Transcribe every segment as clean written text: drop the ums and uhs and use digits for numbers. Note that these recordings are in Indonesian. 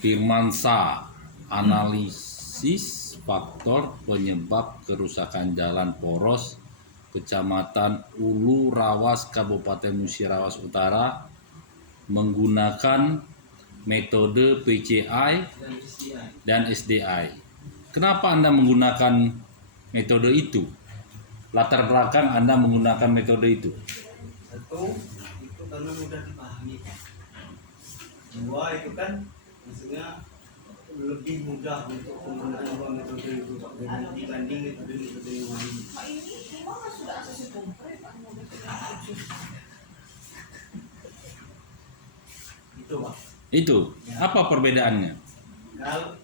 Firmansyah, analisis faktor penyebab kerusakan jalan poros Kecamatan Ulu Rawas, Kabupaten Musirawas Utara menggunakan metode PCI dan SDI. Kenapa Anda menggunakan metode itu? Latar belakang Anda menggunakan metode itu? Satu, itu karena mudah dipahami. Dua, itu kan maksudnya lebih mudah untuk penggunaan dua metode itu dibanding metode yang lain. Itu Pak. Itu apa perbedaannya? Kalau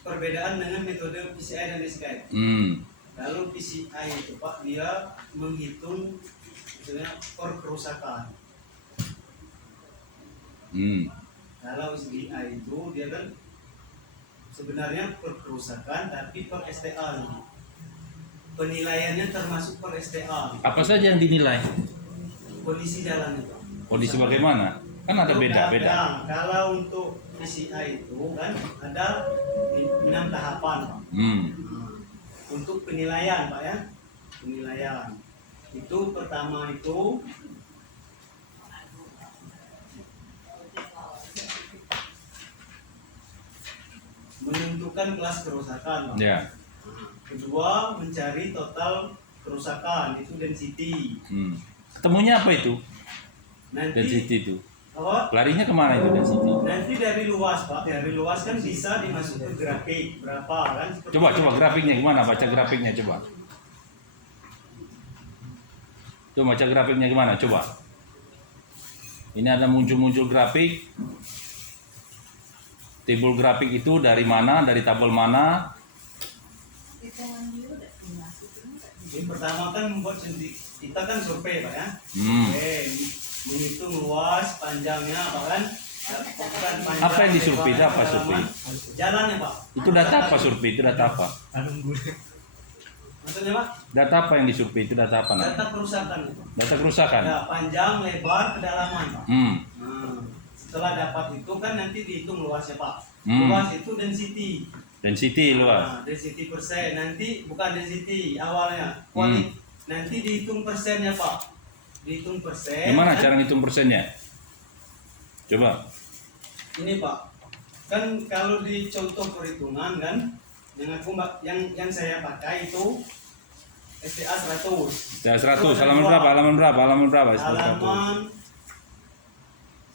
perbedaan dengan metode PCI dan SKI. Kalau PCI itu Pak, dia menghitung misalnya per kerusakan. Kalau SDI itu dia kan sebenarnya per kerusakan tapi per STA. Penilaiannya termasuk per STA. Apa saja yang dinilai? Kondisi jalan itu. Kondisi bagaimana? Kan ada beda-beda. Kalau untuk PCI itu kan ada 6 tahapan Pak. Untuk penilaian Pak ya. Penilaian. Itu pertama itu menentukan kelas kerusakan Pak. Ya. Kedua, mencari total kerusakan, itu density. Ketemunya apa itu? Nanti Density itu. apa? Larinya kemana itu density? Nanti dari luas Pak, dari luas kan bisa dimasuk ke grafik berapa kan? Coba grafiknya gimana? Baca grafiknya coba. Coba baca grafiknya gimana? Coba. Ini ada muncul grafik. Tabel grafik itu dari mana? Dari tabel mana? Yang pertama kan membuat sendiri. Kita kan survei Pak ya. Menghitung luas, panjangnya Pak kan? Panjang, Apa yang disurvei? Apa survei? Jalannya Pak. Itu data apa survei? Itu data apa? Maksudnya Pak? Data apa yang disurvei? Itu data apa? Data kerusakan itu. Data kerusakan. Ya, panjang, lebar, kedalaman Pak. Setelah dapat itu kan nanti dihitung luasnya Pak. Luas itu density. Density luas. Density persen. Nanti bukan density awalnya. Nanti dihitung persennya Pak. Dihitung persen. Gimana cara ngitung persennya? Coba. Ini Pak. Kan kalau di contoh perhitungan kan yang saya pakai itu STA 100. Ya 100. Halaman berapa? Halaman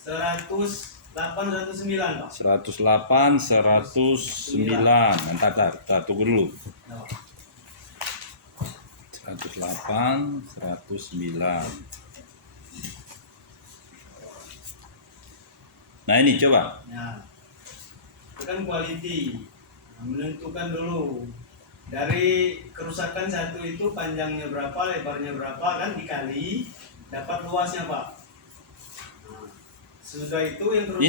108, 109 Pak. 108, 109. Entar, tunggu dulu. 108, 109. Nah ini coba. Ya, itu kan quality. Menentukan dulu dari kerusakan satu itu panjangnya berapa, lebarnya berapa kan dikali dapat luasnya Pak. Sudah itu yang kerusakan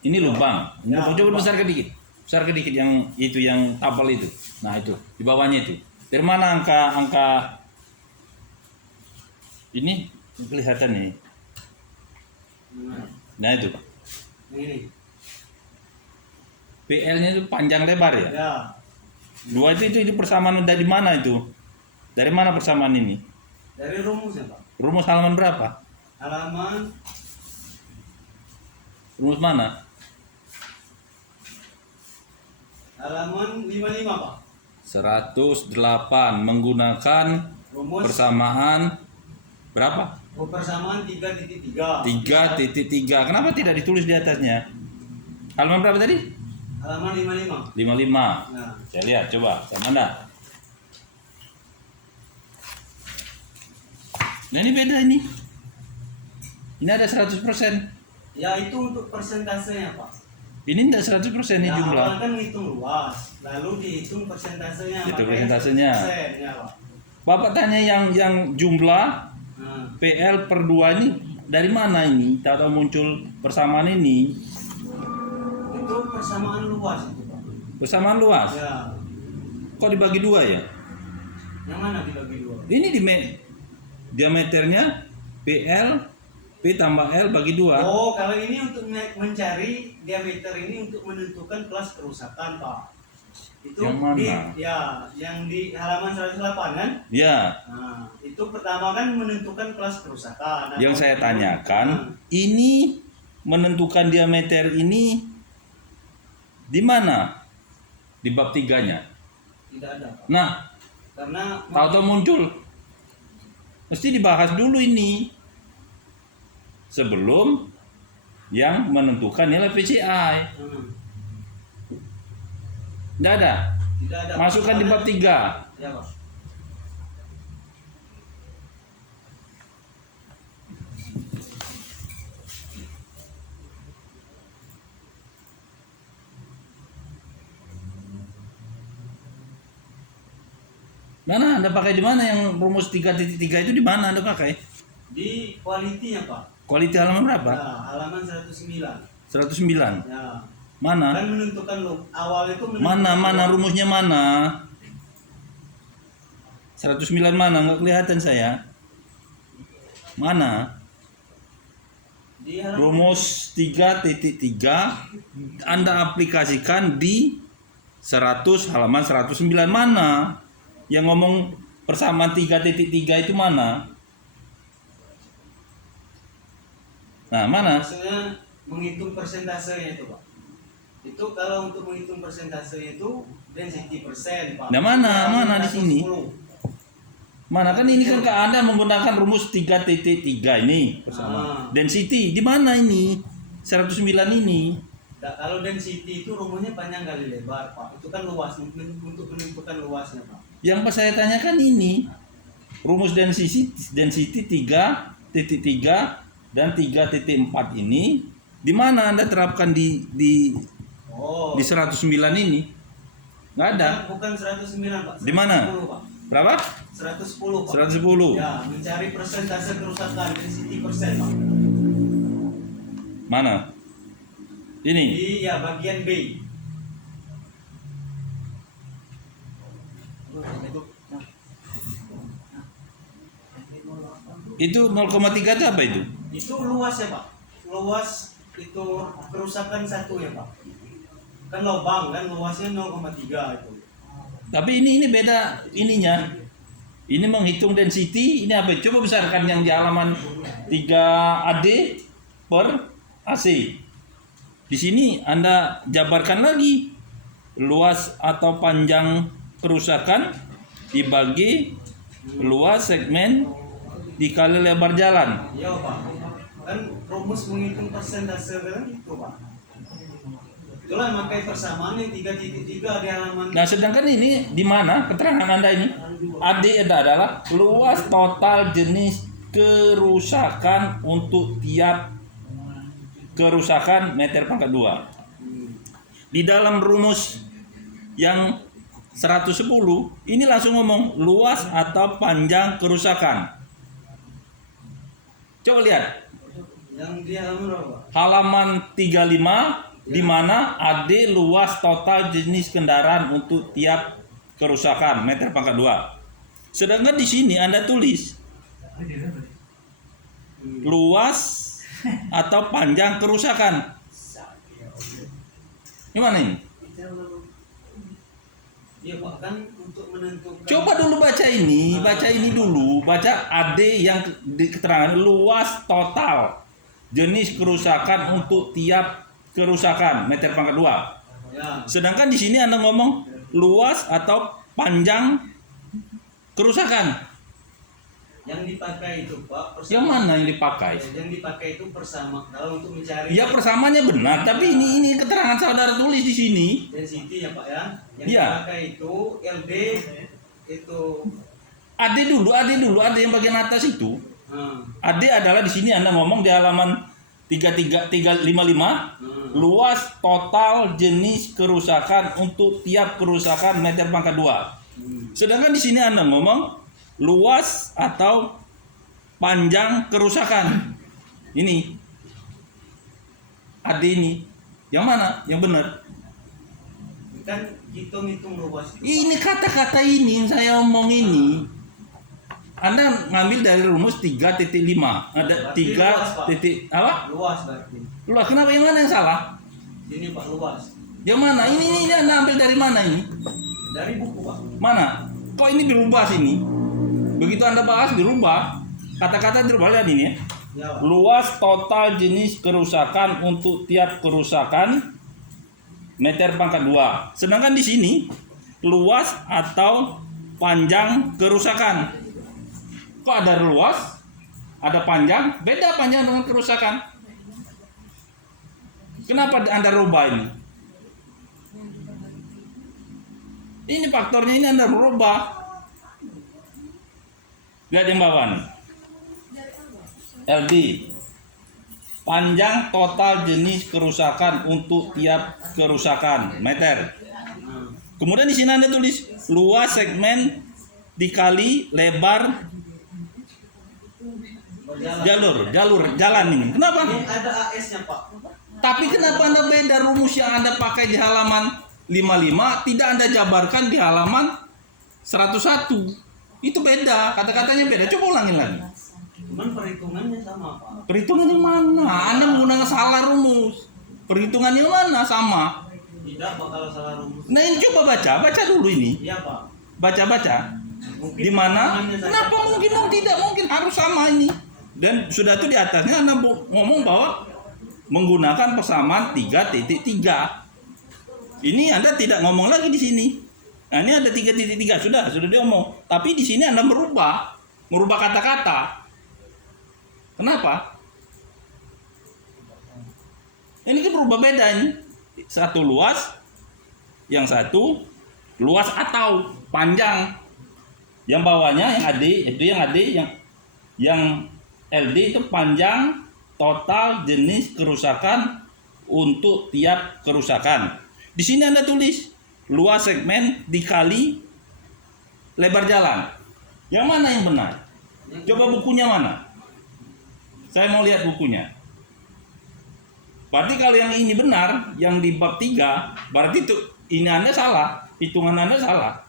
ini lubang. Ya, Coba besar sedikit yang itu yang tabel itu. Nah itu di bawahnya itu. Dari mana angka ini kelihatan nih. Nah itu Pak. Ini. PL-nya itu panjang lebar ya? Ya. Dua itu persamaan dari mana itu? Dari mana persamaan ini? Dari rumusnya Pak. Rumus halaman berapa? Rumus mana? Halaman 55 Pak. 108 menggunakan Rumus persamaan berapa? persamaan 3.3. 3.3. Kenapa tidak ditulis di atasnya? Halaman berapa tadi? Halaman 55. 55. Nah, Saya lihat coba sama Anda. Nah ini beda ini. Ini ada 100%. ya itu untuk persentasenya Pak. Ini tidak 100% ini Ya, jumlah. awal kan ngitung luas, lalu dihitung persentasenya. Itu pakai persentasenya. persen, ya, Pak. Bapak tanya yang jumlah PL per 2 ini dari mana ini? Atau muncul persamaan ini? Itu persamaan luas itu Pak. Persamaan luas? Ya. Kok dibagi 2 ya? Yang mana dibagi 2? Ini diameternya PL P tambah L bagi 2. Oh, kalau ini untuk mencari diameter ini untuk menentukan kelas kerusakan, Pak. Itu Yang mana? yang di halaman 108 kan? Ya, Nah, itu pertama kan menentukan kelas kerusakan. Nah, yang kalau saya itu- tanyakan, Nah, ini menentukan diameter ini di mana? Di bab 3-nya. tidak ada, Pak. Nah, Karena tahu-tahu muncul. Mesti dibahas dulu ini. Sebelum yang menentukan nilai PCI. Tidak ada. tidak ada. Masukkan di bab 3. Ya, Pak. Mana Anda pakai di mana yang rumus 3.3 itu di mana Anda pakai? Di quality-nya, Pak. Quality halaman berapa? Ya, halaman 109. 109. Ya. Mana? Kan menentukan awal itu menentukan Mana rumusnya mana? 109 mana? Nggak kelihatan saya. Mana? di halaman Rumus 3.3 Anda aplikasikan di 100 halaman 109 mana? Yang ngomong persamaan 3.3 itu mana? Nah, mana? maksudnya menghitung persentasenya itu, Pak. Itu kalau untuk menghitung persentase itu density persen, Pak. Nah, mana di sini? 110. Mana kan ini kan Anda menggunakan rumus 3.3 ini persamaan. Density di mana ini? 109 ini. Nah, kalau density itu rumusnya panjang kali lebar, Pak. Itu kan luas untuk menentukan luasnya, Pak. Yang pas saya tanyakan ini rumus density 3.3 dan 3.4 ini di mana Anda terapkan di Oh. 109 ini? Nggak ada. Bukan 109, Pak. Di mana? 110, Pak. Berapa? 110, Pak. 110. Ya, mencari persentase kerusakan density persen, Pak. Mana? Ini. Di bagian B. Itu 0,3 itu apa itu? Itu luas ya, Pak. Luas itu kerusakan satu ya, Pak. Kan lubang kan luasnya 0,3 itu. Tapi ini beda ininya. Ini menghitung density, ini apa? Coba besarkan yang di halaman 3 AD per AC. Di sini Anda jabarkan lagi luas atau panjang kerusakan dibagi luas segmen dikali lebar jalan. Iya, Pak. Kan rumus menghitung persentase kan itu, Pak. Itulah pakai persamaan yang 3.3 di halaman. Nah, sedangkan ini di mana keterangan Anda ini? AD itu adalah luas total jenis kerusakan untuk tiap kerusakan meter pangkat 2. Di dalam rumus yang 110 ini langsung ngomong luas atau panjang kerusakan. Coba lihat Yang di halaman berapa? halaman 35 di mana AD luas total jenis kendaraan untuk tiap kerusakan meter pangkat 2. Sedangkan di sini Anda tulis luas atau panjang kerusakan. Gimana ini? Iya, Pak, kan untuk menentukan. Coba dulu baca ini dulu, baca AD yang di keterangan luas total jenis kerusakan untuk tiap kerusakan meter pangkat 2. Ya. Sedangkan di sini Anda ngomong luas atau panjang kerusakan. Yang dipakai itu, Pak, Yang mana yang dipakai? Yang dipakai itu persama kalau untuk mencari Ya persamaannya benar, tapi ini keterangan saudara tulis di sini. density ya, Pak ya. Yang Iya. dipakai itu LD itu AD dulu, AD yang bagian atas itu. hmm, AD adalah di sini Anda ngomong di halaman 355 luas total jenis kerusakan untuk tiap kerusakan meter pangkat 2. Sedangkan di sini Anda ngomong luas atau panjang kerusakan. Ini AD ini. Yang mana? Yang benar. kan hitung luas itu, Pak. Ini kata-kata ini yang saya omong ini. Anda ngambil dari rumus 3.5. Ada Berarti 3 luas, Pak. titik apa? Luas berarti. Luas. Kenapa yang mana yang salah? Ini Pak luas. Yang mana? Ini Anda ambil dari mana ini? Dari buku Pak. Mana? Kok ini dirubah sini? Begitu Anda bahas dirubah. Kata-kata dirubah, lihat ini ya. Ya Pak. Luas total jenis kerusakan untuk tiap kerusakan meter pangkat 2. Sedangkan di sini luas atau panjang kerusakan. Kok ada luas, ada panjang, beda panjang dengan kerusakan. Kenapa Anda rubah ini? Ini faktornya ini Anda merubah. Lihat yang bawah nih. LD. Panjang total jenis kerusakan untuk tiap kerusakan meter. Kemudian di sini Anda tulis luas segmen dikali lebar jalan ini. Kenapa? Ini ada AS-nya Pak. Tapi kenapa Anda beda rumus yang Anda pakai di halaman 55 tidak Anda jabarkan di halaman 101? Itu beda, kata-katanya beda. Coba ulangin lagi. Cuman perhitungannya sama Pak. Perhitungan yang mana? Anda menggunakan salah rumus. Perhitungan yang mana sama? Tidak Pak kalau salah rumus. Nah ini coba baca dulu ini. Iya Pak. Baca. Mungkin Di mana? perhitungannya saja, Kenapa Pak. mungkin tidak mungkin harus sama ini. Dan sudah itu di atasnya Anda ngomong bahwa menggunakan persamaan 3.3. Ini Anda tidak ngomong lagi di sini. Nah, ini ada 3.3 sudah diomong. Tapi di sini Anda merubah kata-kata. Kenapa? Ini kan berubah beda ini. Satu luas, yang satu luas atau panjang. Yang bawahnya yang AD itu yang LD itu panjang total jenis kerusakan untuk tiap kerusakan. Di sini Anda tulis luas segmen dikali lebar jalan. Yang mana yang benar? Coba bukunya mana? Saya mau lihat bukunya. Berarti kalau yang ini benar, yang di bab 3, berarti itu ini Anda salah, hitungan Anda salah.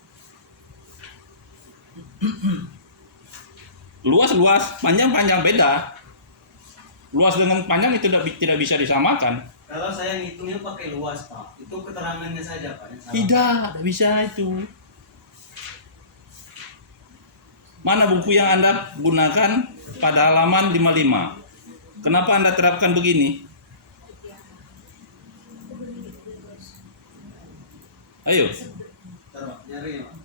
Luas, panjang beda. Luas dengan panjang itu tidak bisa disamakan. Kalau saya ngitungnya pakai luas Pak, itu keterangannya saja Pak yang salah. Tidak bisa itu. Mana buku yang Anda gunakan pada halaman 55? Kenapa Anda terapkan begini? Ayo. Bentar, Pak, nyari ya Pak.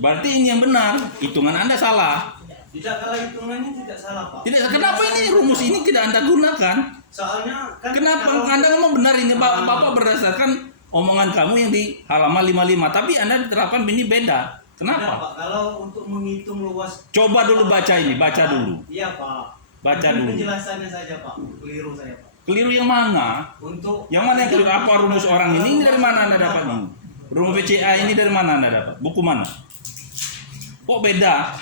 Berarti ini yang benar, hitungan Anda salah. Tidak, kalau hitungannya tidak salah Pak. Tidak, kenapa ini rumus ini tidak Anda gunakan? Soalnya kan Kenapa kalau- Anda ngomong benar ini Bapak berdasarkan omongan kamu yang di halaman 55, tapi Anda terapkan ini beda. Tidak, Kenapa? Pak, kalau untuk menghitung luas. Coba dulu baca ini, baca dulu. Iya Pak. Baca Mungkin dulu. penjelasannya saja Pak, keliru saya Pak. Keliru yang mana? Untuk Yang mana yang keliru? Apa rumus orang ini dari mana Anda dapat ini? Rumus PCA ini dari mana Anda dapat? Buku mana? Kok beda?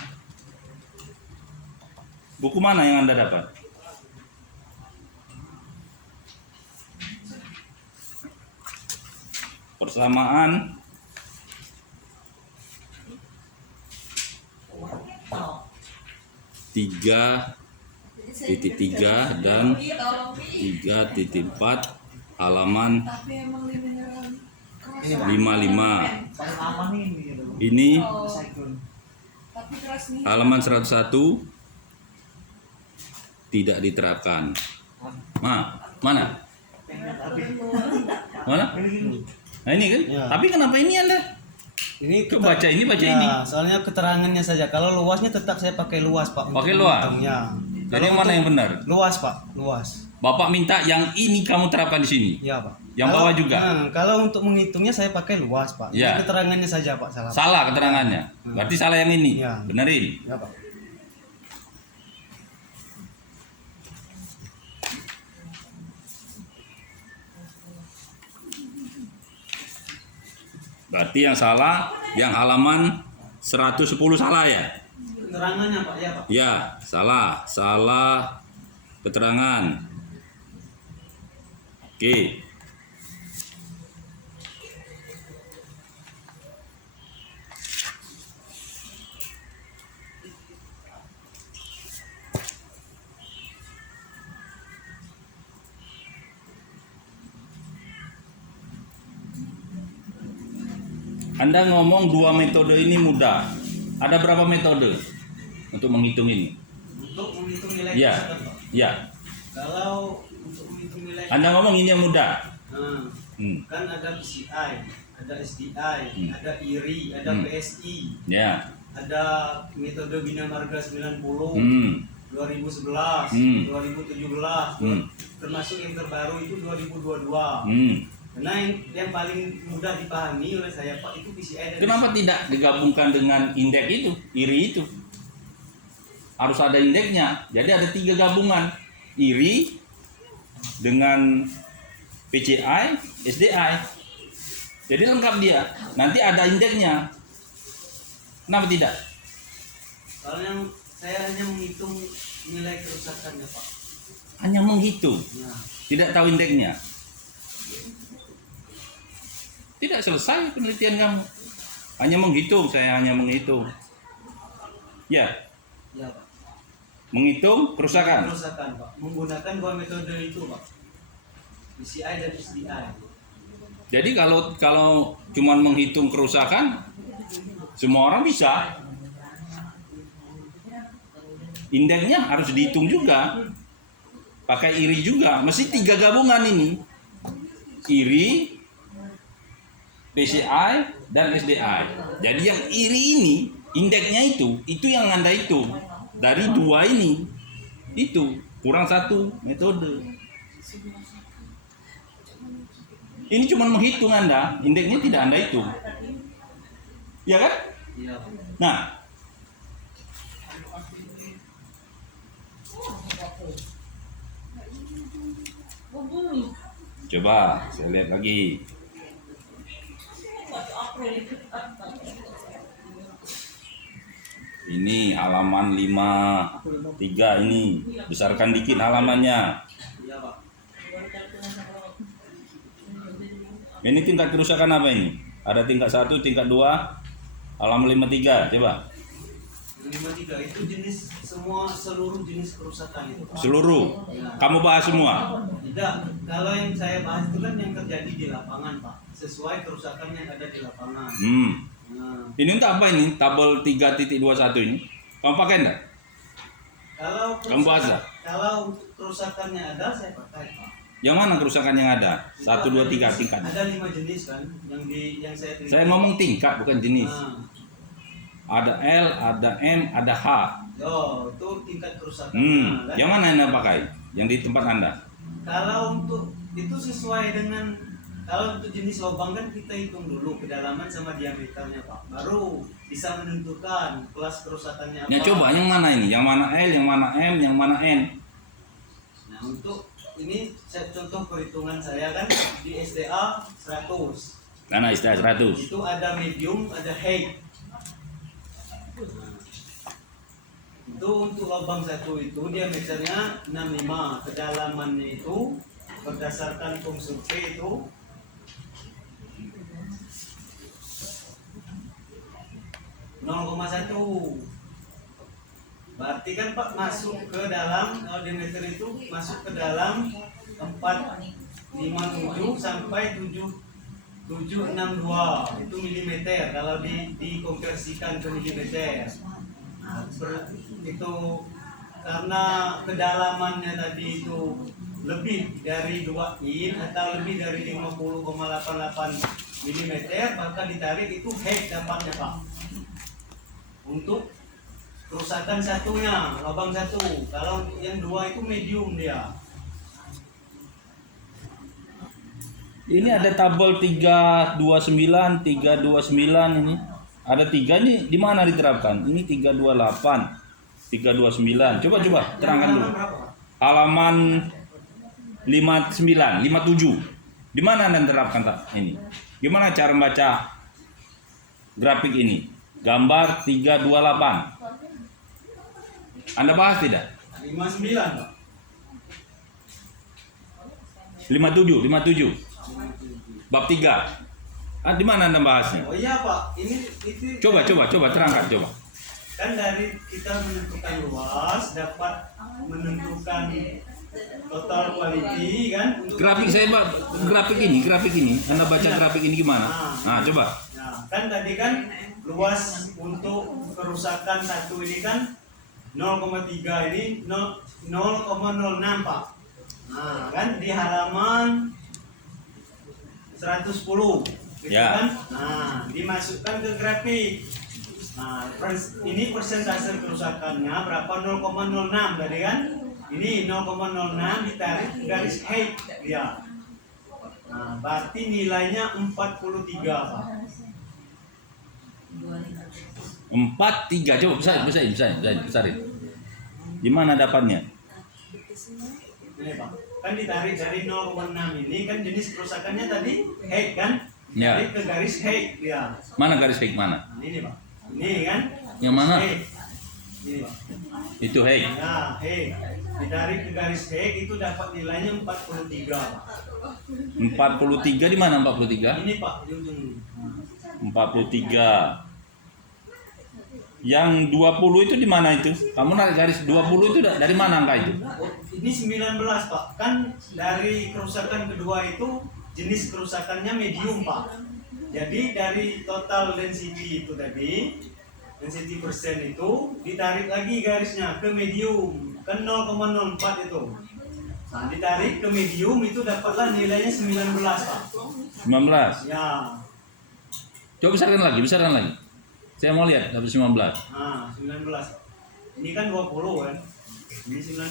Buku mana yang Anda dapat? Persamaan tiga titik 3 dan 3.4 halaman 55. Ini halaman 101 tidak diterapkan. Mana? Mana? Nah ini kan? Ya. Tapi kenapa ini Anda? ini Coba baca ini, baca ya, ini. soalnya keterangannya saja. Kalau luasnya tetap saya pakai luas Pak. untuk Pakai luas? menghitungnya. Jadi yang mana yang benar? Luas Pak, luas. Bapak minta yang ini kamu terapkan di sini. Iya Pak. Yang bawah juga? Kalau untuk menghitungnya saya pakai luas Pak. Ya. Ini keterangannya saja Pak salah. Salah keterangannya. Berarti salah yang ini. Ya. Benerin. Ya Pak. Berarti yang salah yang halaman 110 salah ya? Keterangannya Pak, ya Pak. Ya, salah keterangan. Oke. Anda ngomong dua metode ini mudah. Ada berapa metode untuk menghitung ini? Untuk menghitung nilai Ya, kerusakan, Pak. ya. Kalau untuk menghitung nilai, Anda ngomong ini yang mudah. kan ada PCI, ada SDI, ada IRI, ada Hmm. PSI, Ya. ada metode Bina Marga 90, Hmm. 2011, Hmm. 2017, termasuk yang terbaru itu 2022. Karena yang paling mudah dipahami oleh saya, Pak, itu PCI dan Kenapa tidak digabungkan dengan indeks itu, IRI itu? Harus ada indeksnya. Jadi ada 3 gabungan, IRI dengan PCI, SDI. Jadi lengkap dia. Nanti ada indeksnya. Kenapa tidak? Soalnya saya hanya menghitung nilai kerusakannya, Pak. Hanya menghitung, Nah, tidak tahu indeksnya. Tidak selesai penelitian kamu. Hanya menghitung, saya hanya menghitung. Ya, ya, Pak. menghitung kerusakan. Kerusakan, Pak. Menggunakan 2 metode itu, Pak. PCI dan SDI. Jadi kalau cuma menghitung kerusakan, semua orang bisa. Indeksnya harus dihitung juga. Pakai IRI juga. Mesti 3 gabungan ini. IRI, PCI, dan SDI. Jadi yang IRI ini, indeksnya itu yang Anda hitung. Dari 2 ini, itu kurang 1 metode. Ini cuma menghitung Anda, indeksnya tidak Anda hitung. Ya kan? Iya, Pak. Nah, coba saya lihat lagi. Ini halaman 53 ini. Besarkan dikit halamannya. Iya, Pak. Ini tingkat kerusakan apa ini? Ada tingkat 1, tingkat 2, halaman 53. Coba. 53 itu jenis seluruh jenis kerusakan itu, Pak. Seluruh. Ya. Kamu bahas semua. Tidak, kalau yang saya bahas itu kan yang terjadi di lapangan, Pak. Sesuai kerusakan yang ada di lapangan. Nah, Ini untuk apa ini? Tabel 3.21 ini. Kamu pakai enggak? kalau Kamu bahas kerusakan, nggak? kalau kerusakannya ada, saya pakai, Pak. Yang mana kerusakan yang ada? 1, 2, 3 tingkat. Ada 5 jenis kan yang saya teliti. Saya ngomong tingkat bukan jenis. Nah, Ada L, ada M, ada H. itu tingkat kerusakan. Nah, Yang mana Anda pakai? Yang di tempat Anda? kalau untuk itu sesuai dengan, kalau untuk jenis lubang kan kita hitung dulu kedalaman sama diameternya, Pak. Baru bisa menentukan kelas kerusakannya apa. Ya coba yang mana ini? Yang mana L, yang mana M, yang mana N? Nah, untuk ini saya contoh perhitungan saya kan di SDA 100. Karena istilah 100. Itu ada medium, ada height. Itu untuk lubang 1 itu diameternya 65, kedalamannya itu berdasarkan form survei itu 0,1. Berarti kan, Pak, masuk ke dalam, kalau diameter itu masuk ke dalam 457 sampai 762 itu milimeter kalau dikonversikan ke milimeter. Nah, itu karena kedalamannya tadi itu lebih dari 2 in atau lebih dari 50,88 milimeter, maka ditarik itu height dapatnya, Pak. Untuk kerusakan satunya, lubang 1. Kalau yang 2 itu medium dia. Ini ada tabel 329, 329 ini. Ada 3 ini di mana diterapkan? Ini 328, 329. Coba terangkan dulu. Halaman 59, 57. Di mana Anda terapkan ini? Gimana cara membaca grafik ini? Gambar 328. Anda bahas tidak? 59, Pak. 57. Bab 3. Di mana Anda bahasnya? Oh iya, Pak, ini itu Coba terangkan coba. kan dari kita menentukan luas dapat menentukan total quality kan untuk Grafik saya grafik ini. Anda baca grafik ini gimana? Nah, coba. Nah, Nah, kan tadi kan luas untuk kerusakan satu ini kan 0,3 ini 0,06 Pak. Nah, kan di halaman 110 gitu Ya. kan. Nah, dimasukkan ke grafik. Nah, ini persentase kerusakannya berapa? 0,06 tadi kan. Ini 0,06 ditarik garis height dia. Nah, berarti nilainya 43 Pak. 43, coba besarin. Gimana dapatnya? Ini Pak, kan ditarik dari 0,6 ini kan jenis kerusakannya tadi height kan? Ya. Ditarik ke garis height dia. Mana garis height mana? Nah, ini Pak. Ini kan? Yang mana? Height. Ini Pak. Itu height. Nah, height. Ditarik ke garis height itu dapat nilainya 43 Pak. 43 di mana 43? Ini Pak, di ujung ini. 43. Yang 20 itu di mana itu? Kamu narik garis 20 itu dari mana angka itu? Oh, ini 19 Pak. Kan dari kerusakan kedua itu jenis kerusakannya medium Pak. Jadi dari total density itu tadi, density persen itu ditarik lagi garisnya ke medium. Kan 0,04 itu. Nah, ditarik ke medium itu dapatlah nilainya 19 Pak. 19. Ya. Coba besarkan lagi. Saya mau lihat dapat 19. Nah, 19. Ini kan 20 kan. Ini 19.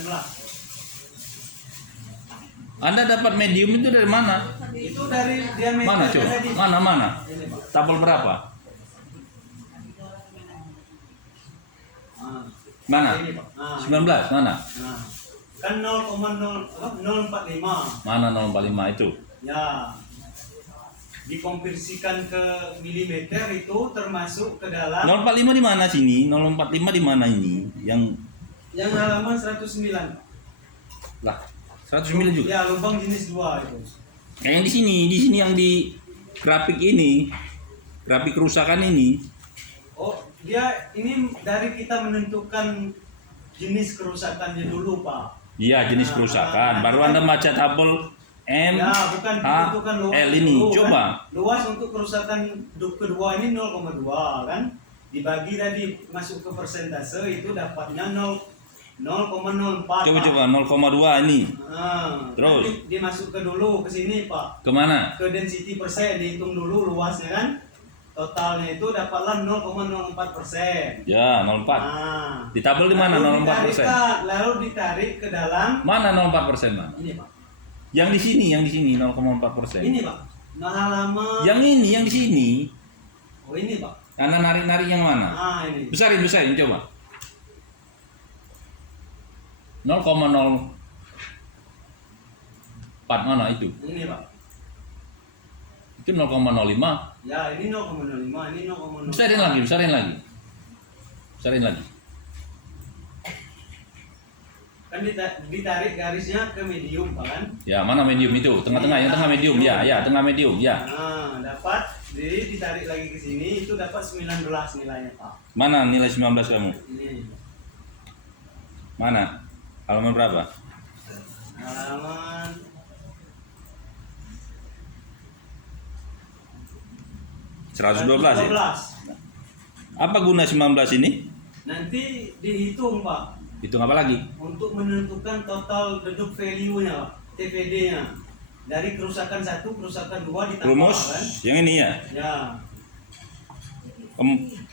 Anda dapat medium itu dari mana? Itu dari diameter Mana coba? tadi. Mana? Ini Pak. Tabel berapa? Nah, Mana? ini Pak. Nah, 19, mana? Nah, kan 0,045. Mana 045 itu? Ya. Dikonversikan ke milimeter itu termasuk ke dalam 045 di mana sini? 045 di mana ini? Yang halaman 109. lah 109 juga. Ya, lubang jenis 2 itu. Yang di sini yang di grafik ini, grafik kerusakan ini. Oh, dia ini dari kita menentukan jenis kerusakannya dulu, Pak. Iya, jenis kerusakan. Baru Anda baca tabel M, Ya, bukan H, ditentukan luas L ini. dulu, Coba. Kan? Luas untuk kerusakan kedua ini 0,2 kan. Dibagi tadi masuk ke persentase itu dapatnya 0,04. Coba 0,2 ini. Nah, Terus? nanti dimasuk ke dulu ke sini Pak. Kemana? Ke density persen dihitung dulu luasnya kan. Totalnya itu dapatlah 0,04%. Ya, 04. Nah, Di tabel di mana 0,4%? Lalu ditarik ke dalam Mana 04% mana? ini Pak. Yang di sini 0,4%. Ini Pak. Nah, halaman. Yang di sini. Oh, ini Pak. Anda narik yang mana? Ah, ini. Besarin coba. 0,04 mana itu? Ini Pak. Itu 0,05. Ya, ini 0,05, ini 0,05. Besarin lagi. Kan ditarik garisnya ke medium, Pak kan? Ya, mana medium itu? Tengah-tengah, yang tengah medium. Ya, tengah medium, ya. Nah, dapat. Jadi ditarik lagi ke sini itu dapat 19 nilainya, Pak. Mana nilai 19 kamu? Ini. Mana? Halaman berapa? Halaman 112 ya? 12. Apa guna 19 ini? Nanti dihitung, Pak. Hitung apa lagi? Untuk menentukan total deduct value-nya, Pak. TVD-nya. Dari kerusakan 1, kerusakan 2 ditambah Rumus kan? yang ini ya? Ya. 43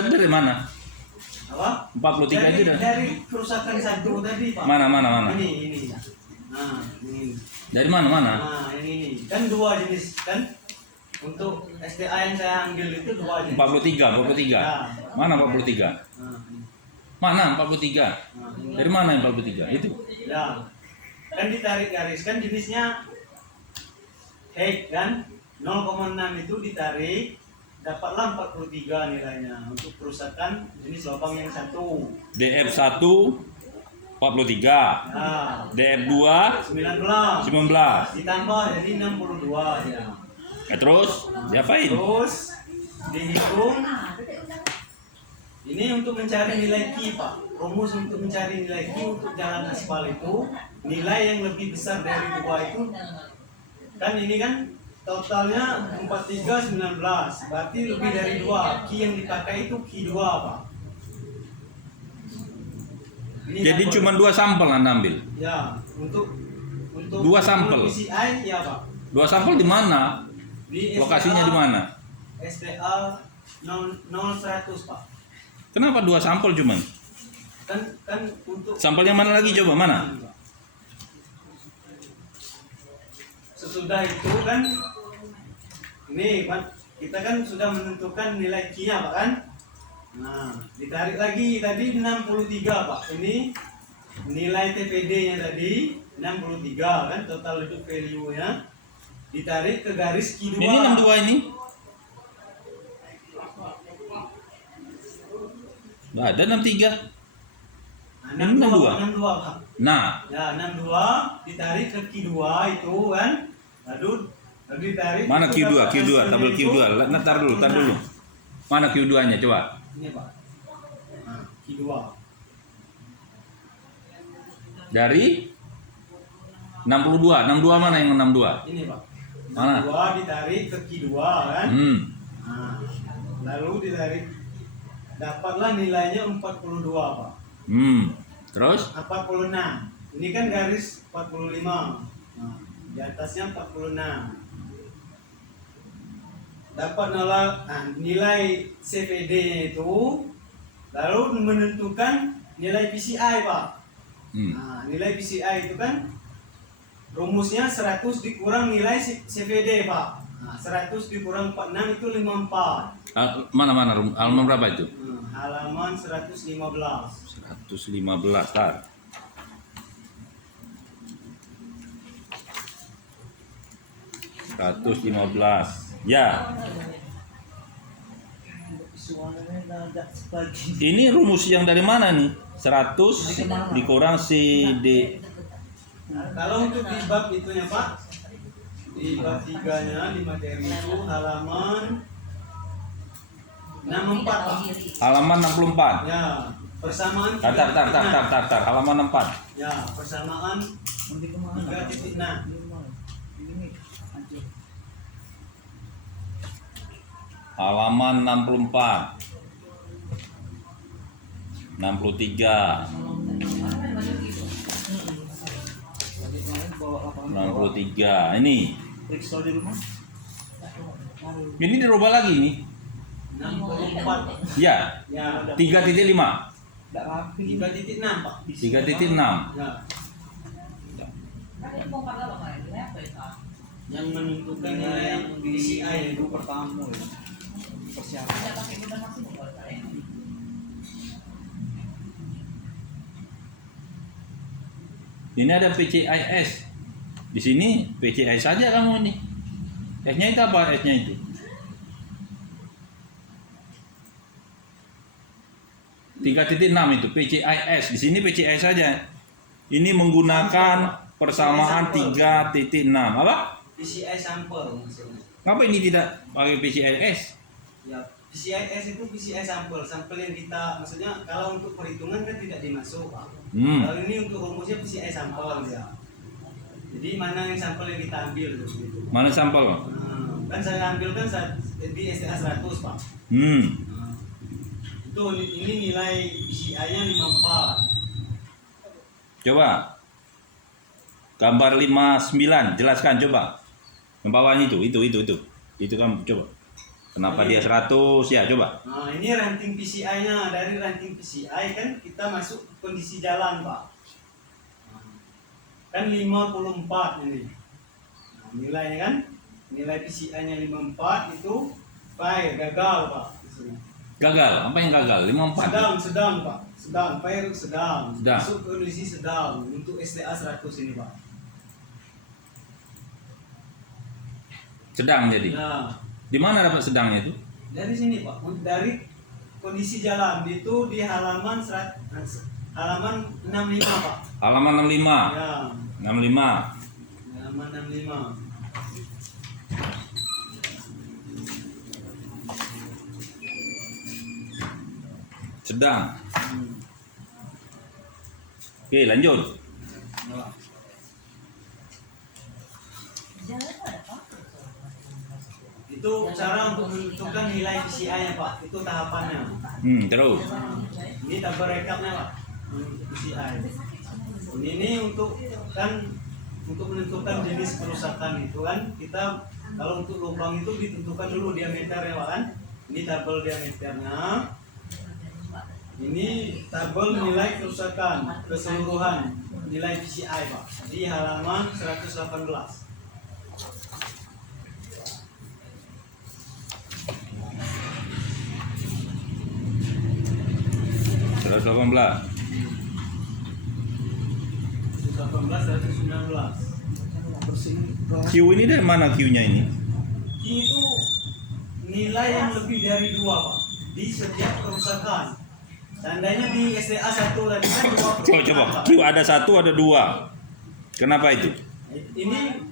itu dari mana? Apa? 43 itu dari kerusakan 1 tadi, Pak. Mana? Ini. Nah, ini. Dari mana? Nah, ini. Kan 2 jenis kan? Untuk SDA yang saya ambil itu 2 jenis. 43. Ya. Mana 43? Nah, ini. Mana 43? Nah, ini. Dari mana yang 43? Itu. Ya. Kan ditarik garis kan jenisnya height kan 0,6 itu ditarik dapatlah 43 nilainya untuk kerusakan jenis lubang yang 1. DF1 43. Nah, DF2 19 19. ditambah jadi 62 ya. Terus diapain? Terus dihitung. Ini untuk mencari nilai Q, Pak. Rumus untuk mencari nilai Q untuk jalan aspal itu nilai yang lebih besar dari 2 itu kan ini kan totalnya 4319. Berarti lebih dari 2. Ki yang dipakai itu Ki 2, Pak. Ini Jadi dapat. cuma 2 sampel Anda ambil. Ya, untuk 2 sampel. PCI ya, Pak. 2 sampel di mana? Di Lokasinya di mana? SDA 0100, Pak. Kenapa 2 sampel cuman? Kan untuk Sampel yang mana lagi coba mana? Sesudah itu kan ini Pak, kita kan sudah menentukan nilai Q-nya, Pak kan? Nah, ditarik lagi tadi 63, Pak. Ini nilai TPD-nya tadi 63 kan, total hidup value-nya. Ditarik ke garis Q2. Ini 62 ini. Nggak ada 63. Nah, Ini 62, Pak. Nah, Ya, 62 ditarik ke Q2 itu kan. Lalu ditarik mana ke Q2? dapat Q2, hasilnya tabel itu Q2. Tar dulu. Mana Q2-nya coba? Ini, Pak. Nah, Q2. Dari 62. 62 mana yang 62? Ini, Pak. Mana? 62 ditarik ke Q2 kan. Nah, lalu ditarik dapatlah nilainya 42, Pak. Terus? 46. Ini kan garis 45. Nah, di atasnya 46. Dapat nilai CVD itu, lalu menentukan nilai PCI, Pak. Nah, nilai PCI itu kan rumusnya 100 dikurang nilai CVD, Pak. Nah, 100 dikurang 46 itu 54. Mana halaman berapa itu? Halaman 115. 115 tar. Ya. Ini rumus yang dari mana nih? 100 dikurang CD. Kalau untuk di bab itunya, Pak, di bab 3-nya di materi itu halaman 64, Pak. Halaman 64. Ya, persamaan Tar. Halaman 64. Ya, persamaan 3.6. Halaman 64. 63. 63. Ini. Ini dirubah lagi nih. 64. Ya. Ya, 3.5. 3.6, Pak. 3.6. Ya, yang menentukan nilai PCI itu pertama ya. Ini ada PCIS. Di sini PCIS saja kamu ini. S-nya itu apa? S-nya itu. Tiga titik 6 itu PCIS. Di sini PCIS saja. Ini menggunakan persamaan 3.6. Apa? PCI sampel maksudnya. Kenapa ini tidak pakai PCIS? Ya, PCIS itu PCI sampel yang kita maksudnya kalau untuk perhitungan kan tidak dimasuk, Pak. Kalau ini untuk rumusnya PCI sampel ya. Jadi mana yang sampel yang kita ambil gitu. Mana sampel? Kan saya ambil kan di STA 100, Pak. Itu ini nilai PCI-nya 54. Coba. Gambar 59, jelaskan coba. Yang bawahnya itu. Itu kan coba. Kenapa dia 100 ya coba. Nah, ini ranting PCI-nya. Dari ranting PCI kan kita masuk kondisi jalan, Pak. Kan 54 ini. Nah, nilainya kan nilai PCI-nya 54 itu gagal, Pak. Gagal, apa yang gagal? 54. Sedang, Pak. Fire sedang. Sedang. Masuk kondisi sedang untuk STA 100 ini, Pak. Sedang jadi. Nah, Di mana dapat sedangnya itu? dari sini, Pak. Dari kondisi jalan itu di halaman 65, Pak. Halaman 65. Ya, 65. halaman 65. Sedang. Oke, lanjut. Itu cara untuk menentukan nilai PCI-nya Pak. Itu tahapannya. Terus. Ini tabel rekapnya Pak. PCI. Ini untuk menentukan jenis kerusakan itu kan kita kalau untuk lubang itu ditentukan dulu diameternya Pak kan. Ini tabel diameternya. Ini tabel nilai kerusakan keseluruhan nilai PCI Pak. Di halaman 118. 118. 119. Q ini dari mana Q-nya ini? Q itu nilai yang lebih dari 2 Pak di setiap kerusakan. Seandainya di SDA 1 tadi kan 2 kerusakan. Coba. Pak. Q ada 1 ada 2. Kenapa itu? Ini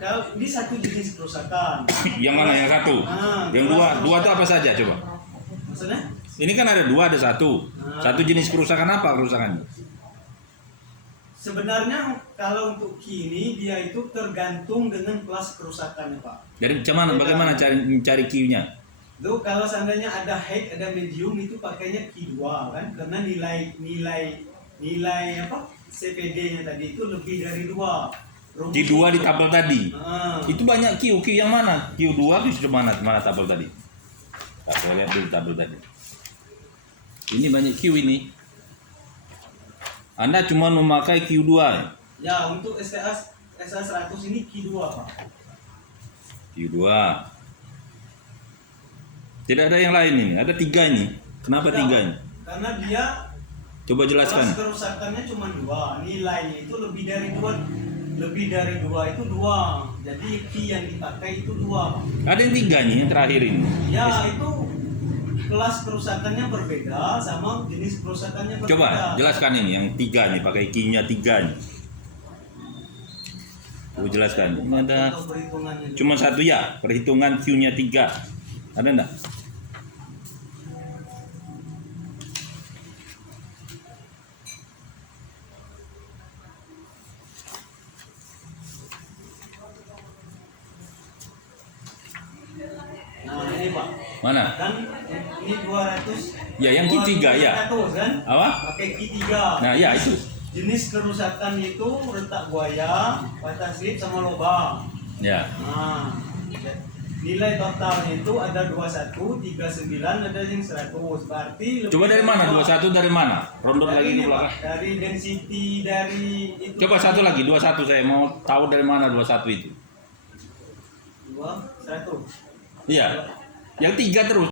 kalau di satu jenis kerusakan. Yang mana yang 1? Yang 2 itu apa saja coba? Maksudnya? Ini kan ada 2 ada 1. Satu jenis kerusakan apa kerusakannya? Sebenarnya kalau untuk Q ini dia itu tergantung dengan kelas kerusakannya Pak. Jadi bagaimana mencari Q-nya? Itu kalau seandainya ada high ada medium itu pakainya Q2 kan karena nilai apa CPD-nya tadi itu lebih dari 2. Q2 di tabel tadi. Itu banyak Q yang mana? Q2 itu sudah mana tabel tadi? Saya lihat dulu tabel tadi. Ini banyak Q ini. Anda cuma memakai Q2. Ya, untuk SA 100 ini Q2, Pak. Q2. Tidak ada yang lain ini. Ada 3 ini. Kenapa 3 ini? Karena dia Coba jelaskan. kelas kerusakannya cuma 2. Nilainya itu lebih dari 2. Lebih dari 2 itu 2. Jadi Q yang dipakai itu 2, Pak. Ada yang 3 nih yang terakhir ini. Ya, itu kelas kerusakannya berbeda sama jenis kerusakannya berbeda. Coba jelaskan ini yang 3 nih, pakai Q-nya 3 nih. Coba jelaskan. Ini ada cuma 1 ya, perhitungan Q-nya 3. Ada enggak? Nah, ini Pak. Mana? Kan ini 200. Ya, yang Q3 ya. 200 kan? Apa? Pakai Q3. Nah, ya itu. Jenis kerusakan itu retak buaya, patah slip sama lubang. Ya. Nah, nilai totalnya itu ada 21, 39, ada yang 100. Berarti Coba dari mana? 21 dari mana? Rondot lagi ke belakang. Dari density dari itu. Coba satu lagi, 21 saya mau tahu dari mana 21 itu. 2, 1. Iya. Yang 3 terus.